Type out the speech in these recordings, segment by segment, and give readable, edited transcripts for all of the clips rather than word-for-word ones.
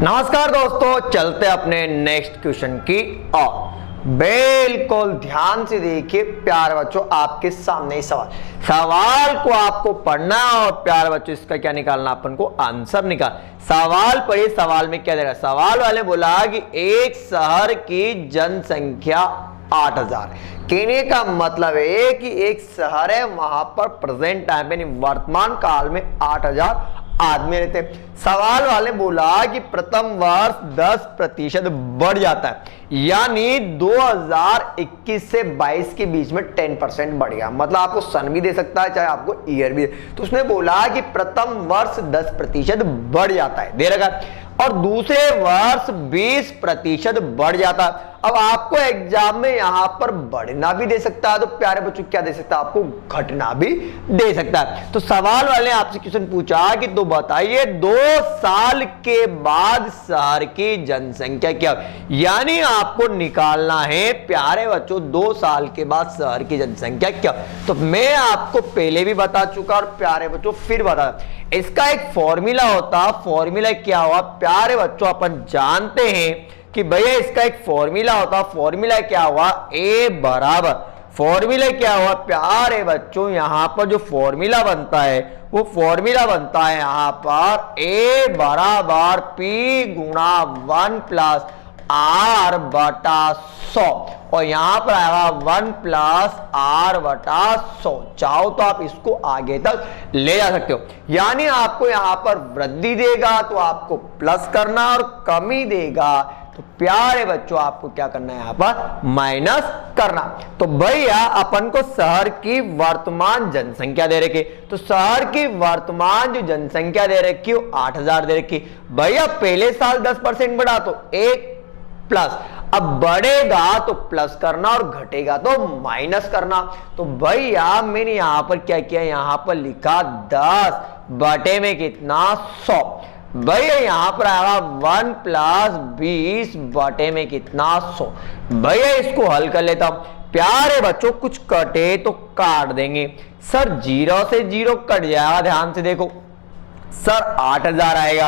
नमस्कार दोस्तों, चलते अपने नेक्स्ट क्वेश्चन की ओर। बिल्कुल ध्यान से देखिए प्यारे बच्चों, आपके सामने ही सवाल को आपको पढ़ना है और प्यारे बच्चों इसका क्या निकालना, अपन को आंसर निकाल। सवाल पढ़िए, सवाल में क्या दे रहा है। सवाल वाले बोला कि एक शहर की जनसंख्या 8000। कहने का मतलब है कि एक शहर है, वहां पर प्रेजेंट टाइम में वर्तमान काल में 8000 आदमी रहते। सवाल वाले बोला कि प्रथम वर्ष 10% बढ़ जाता है, यानी 2021 से 22 के बीच में 10% बढ़ गया। मतलब आपको सन भी दे सकता है, चाहे आपको ईयर भी। तो उसने बोला कि प्रथम वर्ष 10% बढ़ जाता है, दे रखा, और दूसरे वर्ष 20% बढ़ जाता है। अब आपको एग्जाम में यहां पर बढ़ना भी दे सकता है, तो प्यारे बच्चों क्या दे सकता है, आपको घटना भी दे सकता है। तो सवाल वाले आपसे क्वेश्चन पूछा कि तो बताइए 2 साल के बाद शहर की जनसंख्या क्या, यानी आपको निकालना है प्यारे बच्चों 2 साल के बाद शहर की जनसंख्या क्या। तो मैं आपको पहले भी बता चुका और प्यारे बच्चों फिर बता, इसका एक फॉर्मूला होता। फॉर्मूला क्या हुआ प्यारे बच्चों, अपन जानते हैं कि भैया इसका एक फॉर्मूला होता। फॉर्मूला क्या हुआ, ए बराबर, फॉर्मूला क्या हुआ प्यारे बच्चों, यहां पर जो फॉर्मूला बनता है वो फॉर्मूला बनता है यहां पर ए बराबर पी गुणा 1 प्लस आर बटा 100, और यहां पर आएगा 1 प्लस आर बटा 100। चाहो तो आप इसको आगे तक ले जा सकते हो, यानी आपको यहां पर वृद्धि देगा तो आपको प्लस करना, और कमी देगा तो प्यारे बच्चों आपको क्या करना है, यहां पर माइनस करना। तो भैया अपन को शहर की वर्तमान जनसंख्या दे रखी, तो शहर की वर्तमान जो जनसंख्या दे रखी वो 8000 दे रखी। भैया पहले साल 10% बढ़ा तो 1 प्लस, अब बढ़ेगा तो प्लस करना और घटेगा तो माइनस करना। तो भैया मैंने यहां पर क्या किया, यहां पर लिखा 10 बटे में कितना 100। भैया यहां पर आएगा 1 प्लस 20 बटे में कितना 100। भैया इसको हल कर लेता हूं प्यारे बच्चों, कुछ कटे तो काट देंगे। सर 0 से 0 कट जाएगा, ध्यान से देखो सर 8000 आएगा।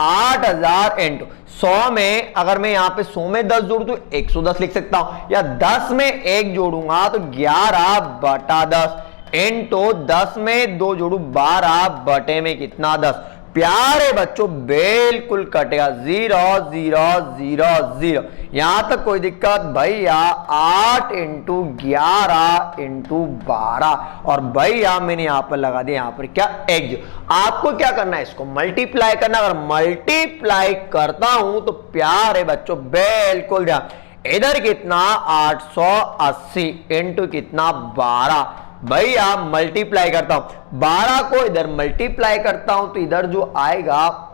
8000 इंटू 100 में, अगर मैं यहां पे 100 में 10 जोड़ू तो 110 लिख सकता हूं, या 10 में 1 जोड़ूंगा तो 11 बटा 10 इंटू 10 में 2 जोड़ू 12 बटे में कितना 10। प्यारे बच्चों बिल्कुल कटेगा, 0 0 0 0। यहां तक कोई दिक्कत भैया, 8 इंटू 11 इंटू 12, और भैया मैंने यहां पर लगा दिया यहां पर क्या एक। आपको क्या करना है, इसको मल्टीप्लाई करना। अगर मल्टीप्लाई करता हूं तो प्यारे बच्चों बिल्कुल ध्यान, इधर कितना 880 इंटू कितना 12। भैया मल्टीप्लाई करता हूं 12 को, इधर मल्टीप्लाई करता हूं तो इधर जो आएगा,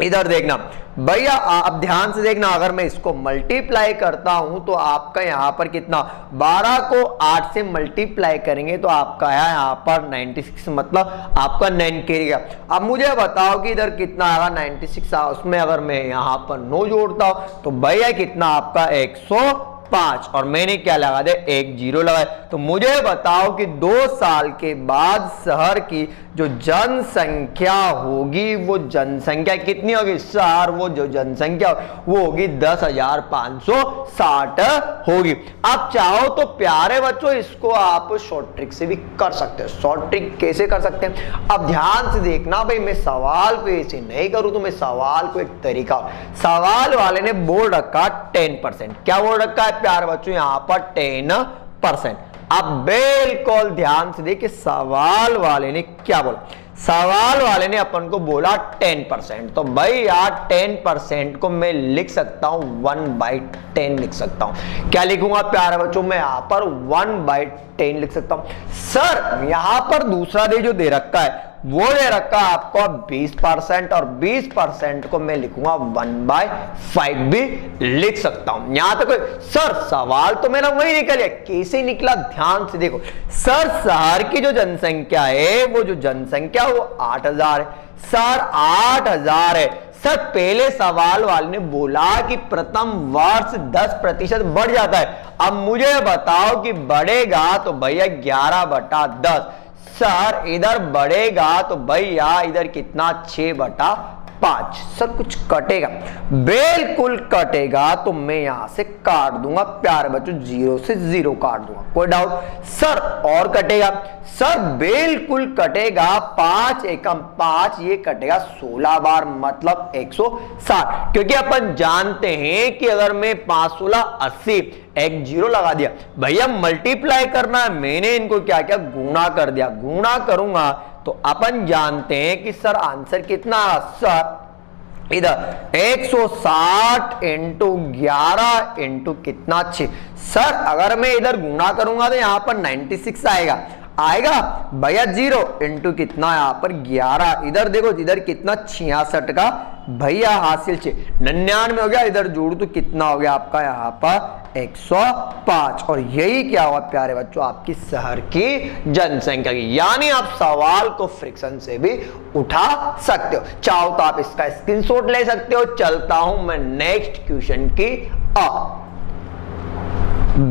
इधर देखना भैया, अब ध्यान से देखना, अगर मैं इसको मल्टीप्लाई करता हूं तो आपका यहां पर कितना, 12 को 8 से मल्टीप्लाई करेंगे तो आपका है यहां पर 96, मतलब आपका 9 करेगा। अब मुझे बताओ कि इधर कितना आएगा 96, उसमें अगर मैं यहां पर 9 जोड़ता हूं तो भैया कितना आपका 105, और मैंने क्या लगा दे 1 0 लगाया। तो मुझे बताओ कि 2 साल के बाद शहर की जो जनसंख्या होगी वो जनसंख्या कितनी होगी सर, वो जो जनसंख्या वो होगी 10,560 होगी। आप चाहो तो प्यारे बच्चों इसको आप शॉर्ट ट्रिक से भी कर सकते हो। शॉर्ट ट्रिक कैसे कर सकते हैं, अब ध्यान से देखना भाई, मैं सवाल को ऐसे नहीं करूं तो मैं सवाल को एक तरीका, सवाल वाले ने बोल रखा 10%, क्या बोल रखा है प्यारे बच्चों यहां पर 10%। अब बिल्कुल ध्यान से देखिए सवाल वाले ने क्या बोला, सवाल वाले ने अपन को बोला 10%, तो भाई यार 10% को मैं लिख सकता हूं 1/10 लिख सकता हूं। क्या लिखूंगा प्यारे बच्चों, मैं यहां पर 1/10 लिख सकता हूं। सर यहां पर दूसरा दे जो दे रखा है वो दे रखा है आपको 20%, और 20% को मैं लिखूंगा 1/5 भी लिख सकता हूं। यहां तक सर सवाल तो मेरा वही निकल गया, कैसे निकला ध्यान से देखो। सर शहर की जो जनसंख्या है वो जो जनसंख्या वो 8000 है, सर 8000 है। सर पहले सवाल वाले ने बोला कि प्रथम वर्ष 10% बढ़ जाता है, अब मुझे बताओ कि बढ़ेगा तो भैया 11 बटा 10। सर इधर बढ़ेगा तो भैया इधर कितना 6 बटा 5। सर कुछ कटेगा? बिल्कुल कटेगा, तो मैं यहां से काट दूंगा प्यारे बच्चों, 0 से 0 काट दूंगा, कोई डाउट? सर और कटेगा? सर बिल्कुल कटेगा, 5 एकम 5, ये कटेगा 16 बार, मतलब 160। क्योंकि अपन जानते हैं कि अगर मैं 5 16 80, एक 0 लगा दिया भैया, मल्टीप्लाई करना है, मैंने इनको क्या किया, गुणा कर दिया। गुणा करूंगा तो अपन जानते हैं कि सर आंसर कितना, सर इधर 160 इंटू 11 इंटू कितना 6। सर अगर मैं इधर गुणा करूंगा तो यहां पर 96 आएगा भैया, 0 इंटू कितना यहां पर 11, इधर देखो इधर कितना 66 का भैया हासिल 6, 99 हो गया, इधर जोड़ तो कितना हो गया आपका यहाँ पर 105। और यही क्या हुआ प्यारे बच्चों, आपकी शहर की जनसंख्या की। यानी आप सवाल को फ्रिक्शन से भी उठा सकते हो, चाहो तो आप इसका स्क्रीनशॉट ले सकते हो। चलता हूं मैं नेक्स्ट क्वेश्चन की ओर।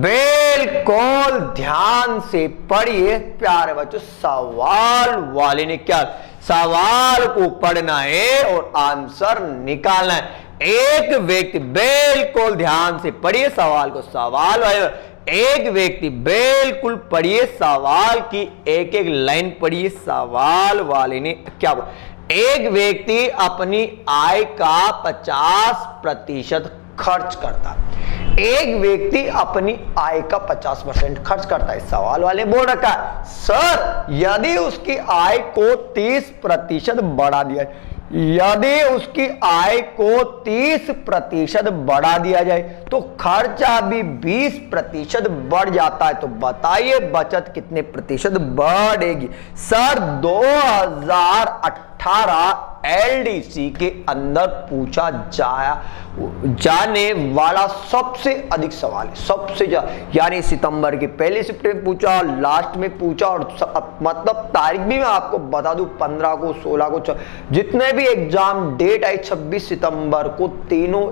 बिल्कुल ध्यान से पढ़िए प्यारे बच्चों, सवाल वाले ने क्या, सवाल को पढ़ना है और आंसर निकालना है। एक व्यक्ति, बिल्कुल ध्यान से पढ़िए सवाल को, सवाल वाले एक व्यक्ति, बिल्कुल पढ़िए सवाल की एक एक लाइन पढ़िए। सवाल वाले ने क्या बोला, एक व्यक्ति अपनी आय का 50% खर्च करता, एक व्यक्ति अपनी आय का 50% खर्च करता है। सवाल वाले बोल रखा है सर यदि उसकी आय को 30% बढ़ा दिया, यदि उसकी आय को 30% बढ़ा दिया जाए तो खर्चा भी 20% बढ़ जाता है, तो बताइए बचत कितने प्रतिशत बढ़ेगी? सर 2018 एलडीसी के अंदर पूछा जाने वाला सबसे अधिक सवाल है, सबसे ज्यादा, यानी सितंबर के पहले शिफ्ट में पूछा, लास्ट में पूछा, और मतलब तारीख भी मैं आपको बता दूं 15 को 16 को, जितने भी एग्जाम डेट आई 26 सितंबर को तीनों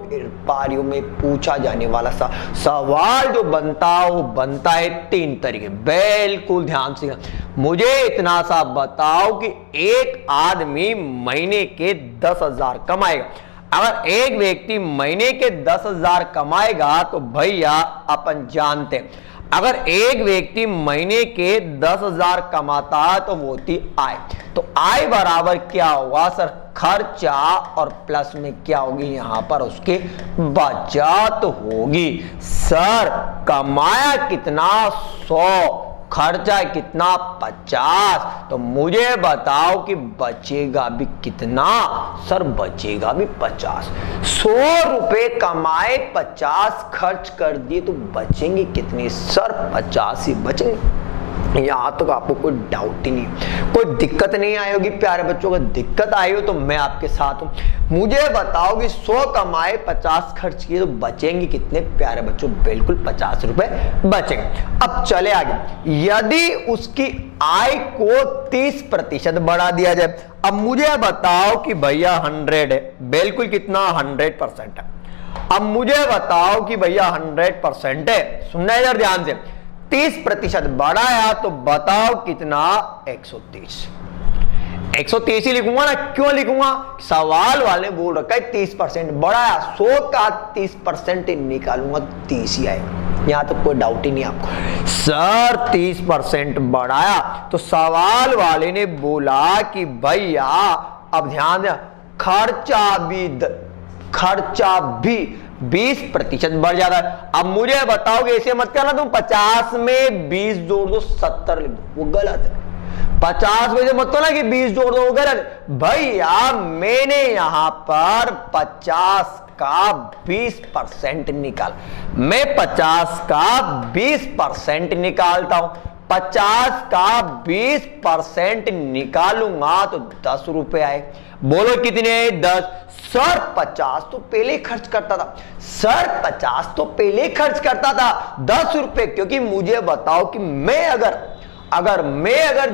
पारियों में पूछा जाने वाला सवाल जो बनता है वो बनता है 3 तरीके। बिल्कुल ध्यान से मुझे इतना सा बताओ कि एक आदमी महीने के 10,000 कमाएगा। अगर एक व्यक्ति महीने के 10,000 कमाएगा तो भैया अपन जानते हैं, अगर एक व्यक्ति महीने के 10,000 कमाता है तो वो होती आय। तो आय बराबर क्या होगा सर, खर्चा और प्लस में क्या होगी यहां पर उसके बचत होगी। सर कमाया कितना 100, खर्चा कितना 50, तो मुझे बताओ कि बचेगा भी कितना? सर बचेगा भी 50। 100 रुपए कमाए 50 खर्च कर दिए तो बचेंगे कितने? सर 50 ही बचेंगे। यहां तक आपको कोई डाउट ही नहीं, कोई दिक्कत नहीं आई होगी प्यारे बच्चों। अगर दिक्कत आई हो तो मैं आपके साथ हूं। मुझे बताओ कि 100 कमाए 50 खर्च किए तो बचेंगे कितने प्यारे बच्चों? बिल्कुल 50 रुपए बचेंगे। अब चले आगे, यदि उसकी आय को 30% बढ़ा दिया जाए। अब मुझे बताओ कि भैया 100 है, बिल्कुल कितना 100% है। अब मुझे बताओ कि भैया 100% है, सुनना इधर ध्यान से, 30% बढ़ाया तो बताओ कितना? 130। 130 ही लिखूंगा ना, क्यों लिखूंगा? सवाल वाले बोल रखा है 30% बढ़ाया, 100 का 30% निकालूंगा 30 ही आएगा। यहां तो कोई डाउट ही नहीं आपको। सर 30% बढ़ाया तो सवाल वाले ने बोला कि भैया अब ध्यान दें, खर्चा भी 20% बढ़ जाता है। अब मुझे बताओगे, ऐसे मत करना तुम 50 में 20 जोड़ दो 70 लिख दो, वो गलत है। 50 में से मत तो ना कि 20 जोड़ दो, वो गलत। भैया मैंने यहां पर 50 का 20% निकाल, मैं 50 का 20% निकालता हूं। 50 का 20% निकालूंगा तो 10 रुपए आए। बोलो कितने? 10। सर 50 तो पहले खर्च करता था, सर 50 तो पहले खर्च करता था, 10 रुपए, क्योंकि मुझे बताओ कि मैं अगर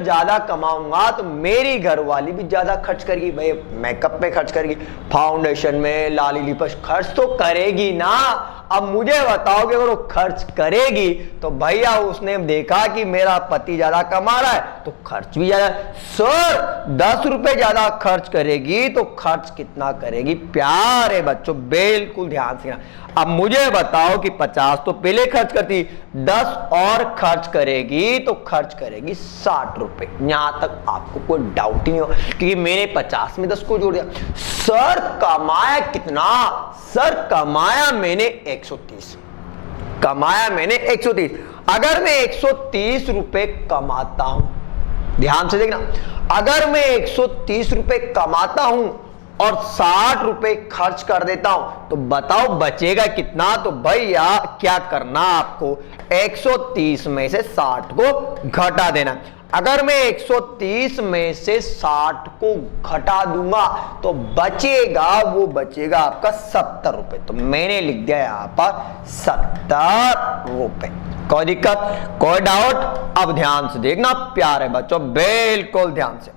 ज्यादा कमाऊंगा तो मेरी घरवाली भी ज्यादा खर्च करेगी। भाई मेकअप में खर्च करेगी, फाउंडेशन में, लाली लिपस्टिक खर्च तो करेगी ना। अब मुझे बताओ कि अगर वो खर्च करेगी तो भैया उसने देखा कि मेरा पति ज्यादा कमा रहा है तो खर्च भी ज्यादा। सर 10 रुपए ज्यादा खर्च करेगी तो खर्च कितना करेगी? प्यारे बच्चों बिल्कुल ध्यान से। अब मुझे बताओ कि 50 तो पहले खर्च करती, 10 और खर्च करेगी तो खर्च करेगी 60 रुपए। यहां तक आपको कोई डाउट ही नहीं हो कि मैंने 50 में 10 को जोड़ दिया। सर कमाया कितना? सर कमाया मैंने 130, कमाया मैंने 130। अगर मैं 130 रुपए कमाता हूं, ध्यान से देखना, अगर मैं 130 रुपए कमाता हूं और 60 रुपए खर्च कर देता हूं तो बताओ बचेगा कितना? तो भैया क्या करना आपको, 130 में से 60 को घटा देना। अगर मैं 130 में से 60 को घटा दूंगा तो बचेगा, वो बचेगा आपका 70 रुपए। तो मैंने लिख दिया यहां पर 70 रुपए। कोई दिक्कत, कोई डाउट? अब ध्यान से देखना प्यारे बच्चों, बिल्कुल ध्यान से,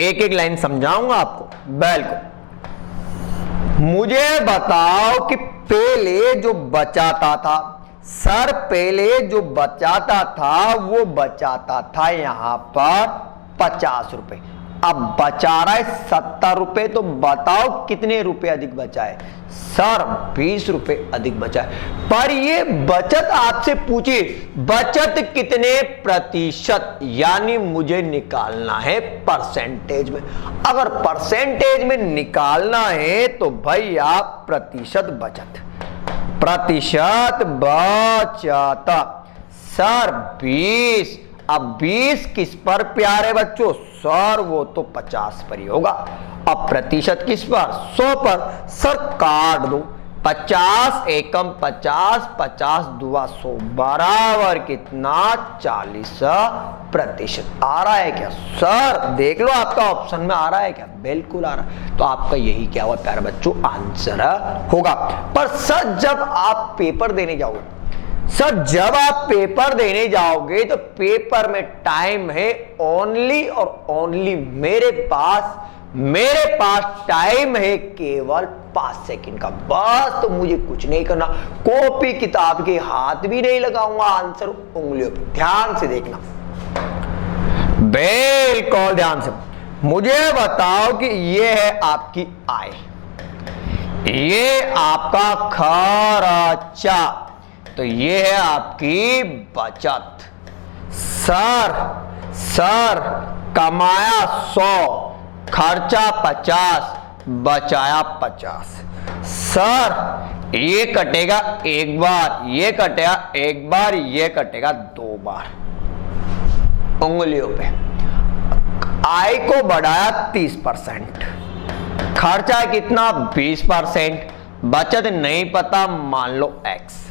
एक एक लाइन समझाऊंगा आपको। बिल्कुल मुझे बताओ कि पहले जो बचाता था, सर पहले जो बचाता था वो बचाता था यहां पर 50 रुपए, अब बचा रहा है 70 रुपए। तो बताओ कितने रुपए अधिक बचा है? सर 20 रुपए अधिक बचा है। पर ये बचत आपसे पूछी बचत कितने प्रतिशत, यानी मुझे निकालना है परसेंटेज में। अगर परसेंटेज में निकालना है तो भैया प्रतिशत बचत, प्रतिशत बचत। सर 20, अब 20 किस पर प्यारे बच्चों? सर वो तो 50 पर ही होगा। अब प्रतिशत किस पर? 100 पर। सर काट दो, 50 एकम 50, 50 दुआ 100 बराबर कितना? 40%। आ रहा है क्या? सर देख लो आपका ऑप्शन में आ रहा है क्या? बिल्कुल आ रहा है। तो आपका यही क्या हुआ प्यारे बच्चों? आंसर होगा। पर सर जब आप पेपर देने जाओगे, सर जब आप पेपर देने जाओगे तो पेपर में टाइम है ओनली और ओनली, मेरे पास टाइम है केवल 5 सेकंड का, बस। तो मुझे कुछ नहीं करना, कॉपी किताब के हाथ भी नहीं लगाऊंगा, आंसर उंगलियों पे। ध्यान से देखना, बिल्कुल ध्यान से। मुझे बताओ कि ये है आपकी आय, ये आपका खर्चा, तो ये है आपकी बचत। सर कमाया 100, खर्चा 50, बचाया 50। सर ये कटेगा एक बार, ये कटेगा एक बार, ये कटेगा 2 बार उंगलियों पे। आय को बढ़ाया 30%, खर्चा कितना? 20%, बचत नहीं पता, मान लो x।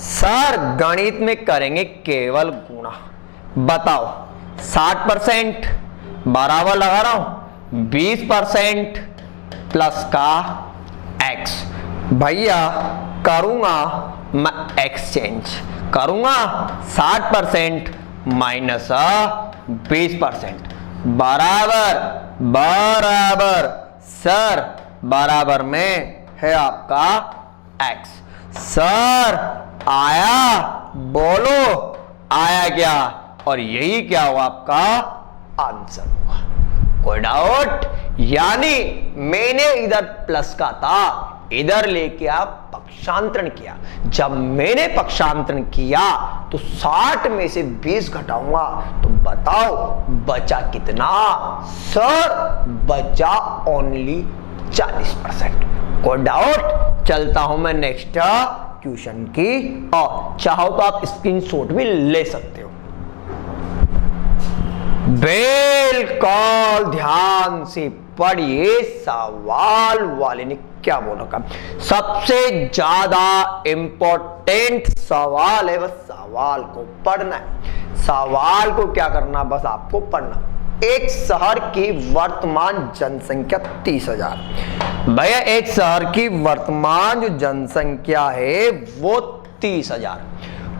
सर गणित में करेंगे केवल गुणा। बताओ 60% बराबर लगा रहा हूं 20% प्लस का x। भैया करूंगा मैं एक्सचेंज, करूंगा 60% माइनस 20% बराबर सर बराबर में है आपका x। सर आया, बोलो आया क्या? और यही क्या हुआ आपका आंसर हुआ। कोई डाउट? यानी मैंने इधर प्लस का था, इधर लेके आप पक्षांतरण किया। जब मैंने पक्षांतरण किया तो 60 में से 20 घटाऊंगा तो बताओ बचा कितना? सर बचा ओनली 40%। कोई डाउट? चलता हूं मैं नेक्स्ट क्वेश्चन की, और चाहो तो आप स्क्रीनशॉट भी ले सकते हो। बिल्कुल ध्यान से पढ़िए, सवाल वाले ने क्या बोल रखा। सबसे ज्यादा इंपॉर्टेंट सवाल है, बस सवाल को पढ़ना है। सवाल को क्या करना, बस आपको पढ़ना। एक शहर की वर्तमान जनसंख्या 30,000। भैया एक शहर की वर्तमान जो जनसंख्या है वो 30,000।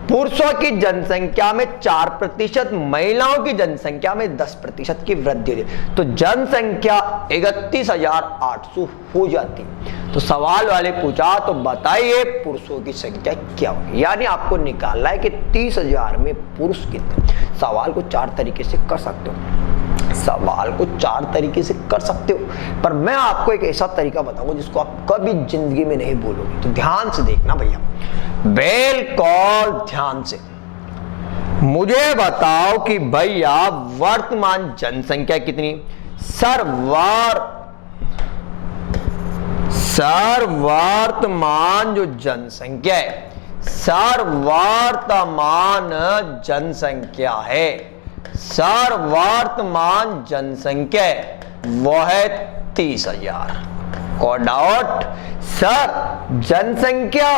पुरुषों की जनसंख्या में 4%, महिलाओं की जनसंख्या में 10% की वृद्धि होती है, तो जनसंख्या 31,800 हो जाती। तो सवाल वाले पूछा तो बताइए पुरुषों की संख्या क्या होगी, यानी आपको निकालना है कि 30,000 में पुरुष कितने। सवाल को 4 तरीके से कर सकते हो, सवाल को 4 तरीके से कर सकते हो, पर मैं आपको एक ऐसा तरीका बताऊंगा जिसको आप कभी जिंदगी में नहीं बोलोगे। तो ध्यान से देखना भैया, बिल्कुल ध्यान से। मुझे बताओ कि भैया वर्तमान जनसंख्या कितनी। सर्ववर्तमान जो जनसंख्या है, सर्ववर्तमान जनसंख्या है, सर्ववर्तमान जनसंख्या है वो है 30,000। को डाउट सर, जनसंख्या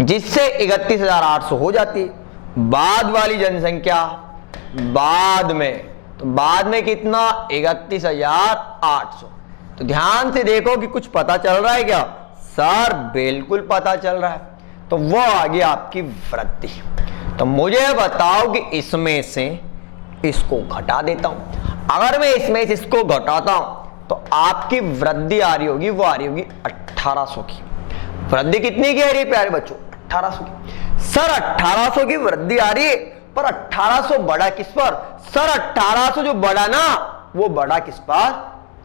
जिससे 31,800 हो जाती, बाद वाली जनसंख्या बाद में, तो बाद में कितना 31,800। तो ध्यान से देखो कि कुछ पता चल रहा है क्या सर? बिल्कुल पता चल रहा है। तो वो आ गई आपकी वृद्धि। तो मुझे बताओ कि इसमें से इसको घटा देता हूं, अगर मैं इसमें से इसको घटाता हूं तो आपकी वृद्धि आ रही होगी, वो आ रही होगी 1800 की। वृद्धि कितनी की आ रही है प्यारे बच्चों? 1800 की। सर 1800 की वृद्धि आ रही है, पर 1800 बढ़ा किस पर? सर 1800 जो बढ़ा ना, वो बढ़ा किस पर?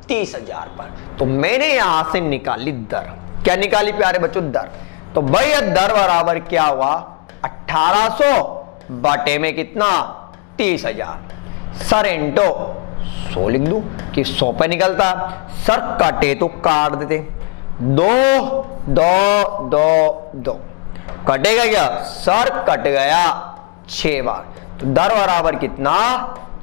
30,000 पर। तो मैंने यहां से निकाली दर। क्या निकाली प्यारे बच्चों? दर। तो भैया दर बराबर क्या हुआ? 1800 बटे में कितना? 30,000। सर इंटो 100 लिख दूं कि 100 पे निकलता। सर कटे तो काट देते, 2 2 2 2 कटेगा क्या? सर कट गया 6 बार। तो दर बराबर कितना?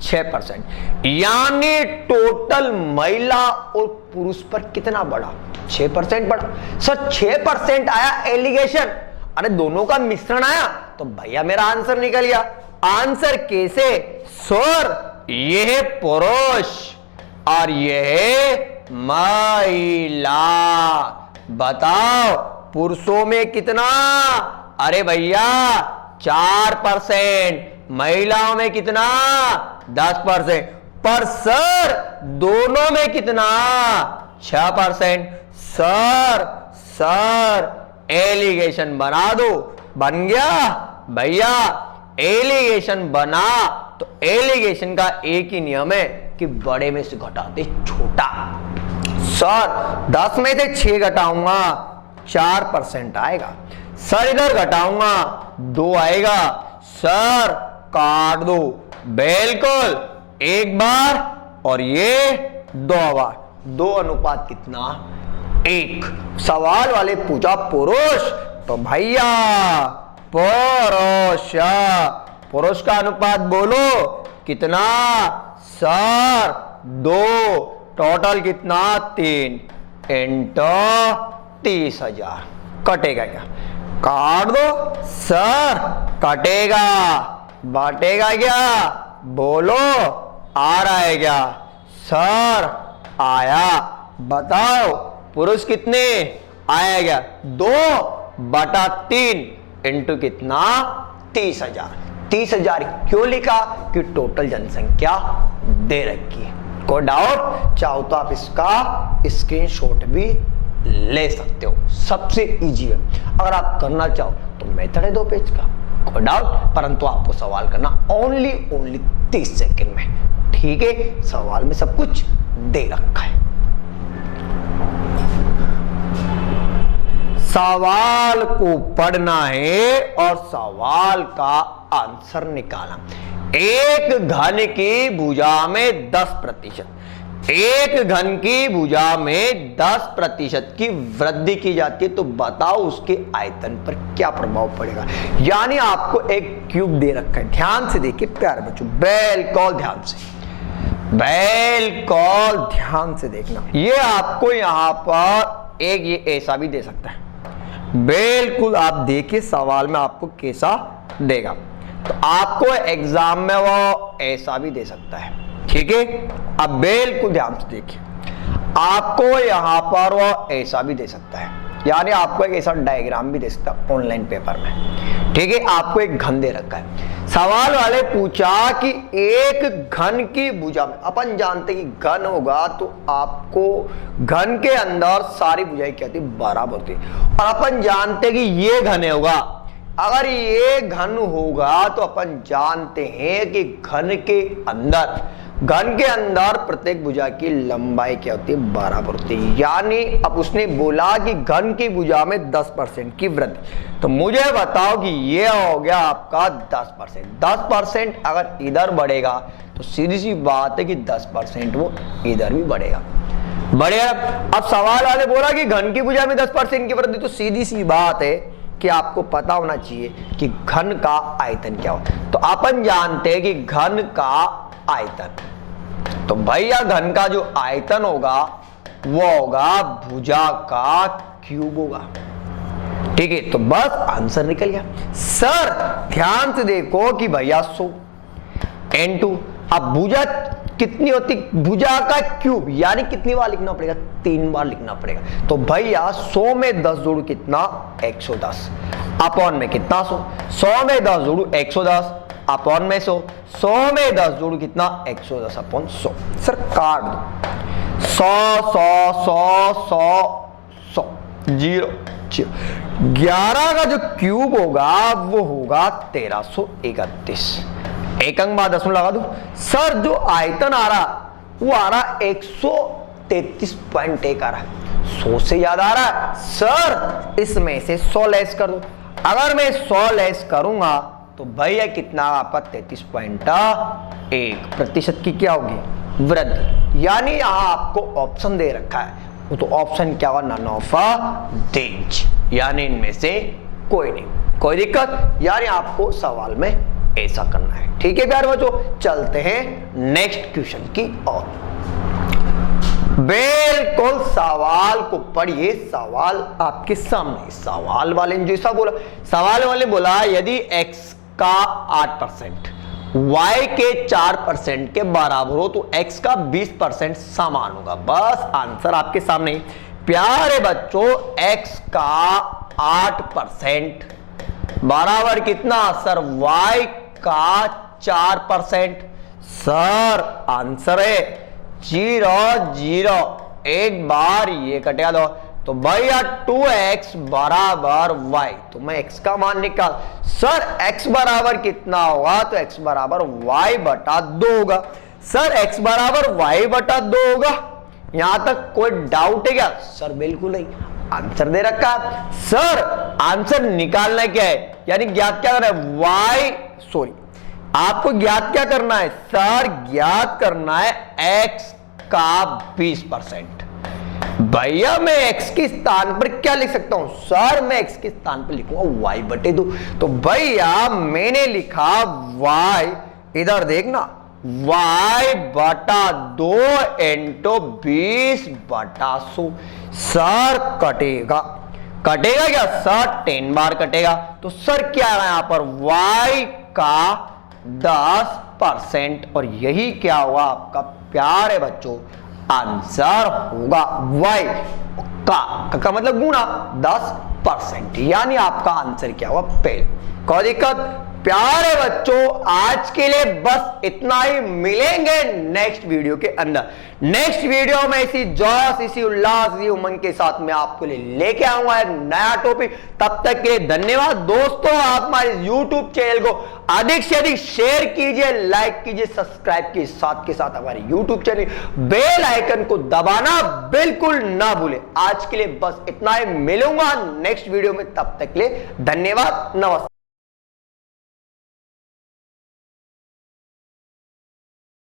6%। यानी टोटल महिला और पुरुष पर कितना बढ़ा? 6% बढ़ा। सर 6% आया एलिगेशन, अरे दोनों का मिश्रण आया, तो भैया मेरा आंसर निकल गया। आंसर कैसे? सर ये है पुरुष और ये है महिला। बताओ पुरुषों में कितना? अरे भैया 4%, महिलाओं में कितना? 10%। पर सर दोनों में कितना? 6%। सर एलिगेशन बना दो। बन गया भैया, एलिगेशन बना। तो एलिगेशन का एक ही नियम है कि बड़े में से घटाते छोटा। सर 10 में से 6 घटाऊंगा 4% आएगा। सर इधर घटाऊंगा 2 आएगा। सर काट दो। बिल्कुल एक बार और ये 2 बार। 2 अनुपात कितना? 1। सवाल वाले पूछा पुरुष, तो भैया पुरुष का अनुपात बोलो कितना? सर 2, टोटल कितना? 3 इंटू 30,000। कटेगा क्या? काट दो। सर कटेगा, बटेगा क्या? बोलो आ रहा है क्या? सर आया। बताओ पुरुष कितने आया क्या? 2/3 इंटू कितना? 30,000। 30,000 क्यों लिखा? कि टोटल जनसंख्या दे रखी है। कोई डाउट? चाहो तो आप इसका स्क्रीनशॉट भी ले सकते हो, सबसे इजी है। अगर आप करना चाहो तो मेथड है 2 पेज का, कोई डाउट? परंतु आपको सवाल करना ओनली 30 सेकंड में, ठीक है? सवाल में सब कुछ दे रखा है। सवाल को पढ़ना है और सवाल का आंसर निकालना। एक घन की भुजा में 10%, एक घन की भुजा में 10% की वृद्धि की जाती है, तो बताओ उसके आयतन पर क्या प्रभाव पड़ेगा। यानी आपको एक क्यूब दे रखा है। ध्यान से देखिए प्यारे बच्चों, बिल्कुल ध्यान से, बिल्कुल ध्यान से देखना। ये आपको यहां पर एक ये ऐसा भी दे सकता है। बिल्कुल आप देखिए सवाल में आपको कैसा देगा। तो आपको एग्जाम में वो ऐसा भी दे सकता है, ठीक है? अब बिल्कुल ध्यान से देखिए, आपको यहां पर वो ऐसा भी दे सकता है, यानी आपको एक ऐसा डायग्राम भी दे सकता ऑनलाइन पेपर में, ठीक है। आपको एक घन दे रखा है, सवाल वाले पूछा कि एक घन की भुजा में, अपन जानते कि घन होगा तो आपको घन के अंदर सारी भुजाएं क्या होती बराबर होती, और अपन जानते कि ये घन होगा। अगर ये घन होगा तो अपन जानते हैं कि घन के अंदर प्रत्येक भुजा की लंबाई क्या होती है बराबर होती है। यानी अब उसने बोला कि घन की भुजा में 10% की वृद्धि, तो मुझे बताओ कि ये हो गया आपका 10%। 10% अगर इधर बढ़ेगा तो सीधी सी बात है कि 10% वो इधर भी बढ़ेगा। अब सवाल वाले बोला कि घन की भुजा में 10% की वृद्धि, तो सीधी सी बात है कि आपको पता होना चाहिए कि घन का आयतन क्या होता है। तो अपन जानते हैं कि घन का आयतन, तो भैया घन का जो आयतन होगा वो होगा भुजा का क्यूब होगा, ठीक है। तो बस आंसर निकल गया। सर ध्यान से देखो कि भैया 100 N2, अब भुजा कितनी होती, भुजा का क्यूब यानी कितनी बार लिखना पड़ेगा, 3 बार लिखना पड़ेगा। तो भैया 100 में 10 जोड़ू कितना 110, अपॉन में कितना 100 में 10 जोड़ू 110 अपॉन में 100 में 10 जोड़ू कितना 110 अपॉन 100। सर काट दो 100 0 11 का जो क्यूब होगा वो होगा 1331। एक अंक बाद 10 लगा दो। सर जो आयतन आ रहा वो आ रहा 133.1 आ रहा है, 100 से ज्यादा आ रहा है। सर इसमें से 100 लेस कर दो, अगर मैं 100 लेस करूंगा तो भैया कितना आपका 33.1 प्रतिशत की क्या होगी वृद्धि। यानी यहां आपको ऑप्शन दे रखा है, वो तो ऑप्शन क्या हुआ, नन ऑफ दीज, यानी इनमें से कोई नहीं, कोई दिक्कत। यानी आपको सवाल में ऐसा करना है, ठीक है प्यारे बच्चों। चलते हैं नेक्स्ट क्वेश्चन की ओर। बिल्कुल सवाल को पढ़िए, सवाल आपके सामने। सवाल वाले ने जैसा बोला, सवाल वाले बोला यदि x का 8% y के 4% के बराबर हो तो x का 20% समान होगा। बस आंसर आपके सामने। प्यारे बच्चों x का 8% बराबर कितना सर, y का 4%। सर आंसर है 0 0, एक बार ये कटेगा दो, तो भैया 2x बराबर y, तो मैं x का मान निकाल। सर x बराबर कितना होगा, तो x बराबर y बटा 2 होगा। सर x बराबर y बटा 2 होगा, यहां तक कोई डाउट है क्या? सर बिल्कुल नहीं, आंसर दे रखा है। सर आंसर निकालना क्या है, यानी ज्ञात क्या करना है, आपको ज्ञात क्या करना है सर, ज्ञात करना है x का 20%। भैया मैं x के स्थान पर क्या लिख सकता हूं सर, मैं x के स्थान पर लिखूंगा y बटे 2। तो भैया मैंने लिखा y, इधर देखना y बटा 2 इंटू 20 बटा 100। सर कटेगा क्या सर, 10 बार कटेगा। तो सर क्या है यहां पर y का 10%, और यही क्या हुआ आपका प्यारे बच्चों आंसर होगा y का मतलब गुणा 10%, यानी आपका आंसर क्या हुआ पहले। कोई दिक्कत? प्यारे बच्चों आज के लिए बस इतना ही, मिलेंगे नेक्स्ट वीडियो के अंदर। नेक्स्ट वीडियो में इसी जोश, इसी उल्लास, इसी उमंग के साथ मैं आपके लिए लेके आऊंगा एक नया टॉपिक। तब तक के लिए धन्यवाद दोस्तों। आप हमारे YouTube चैनल को अधिक से अधिक शेयर कीजिए, लाइक कीजिए, सब्सक्राइब कीजिए, साथ के साथ हमारे YouTube चैनल बेल आइकन को दबाना बिल्कुल ना भूले। आज के लिए बस इतना ही, मिलूंगा नेक्स्ट वीडियो में, तब तक के लिए धन्यवाद, नमस्कार।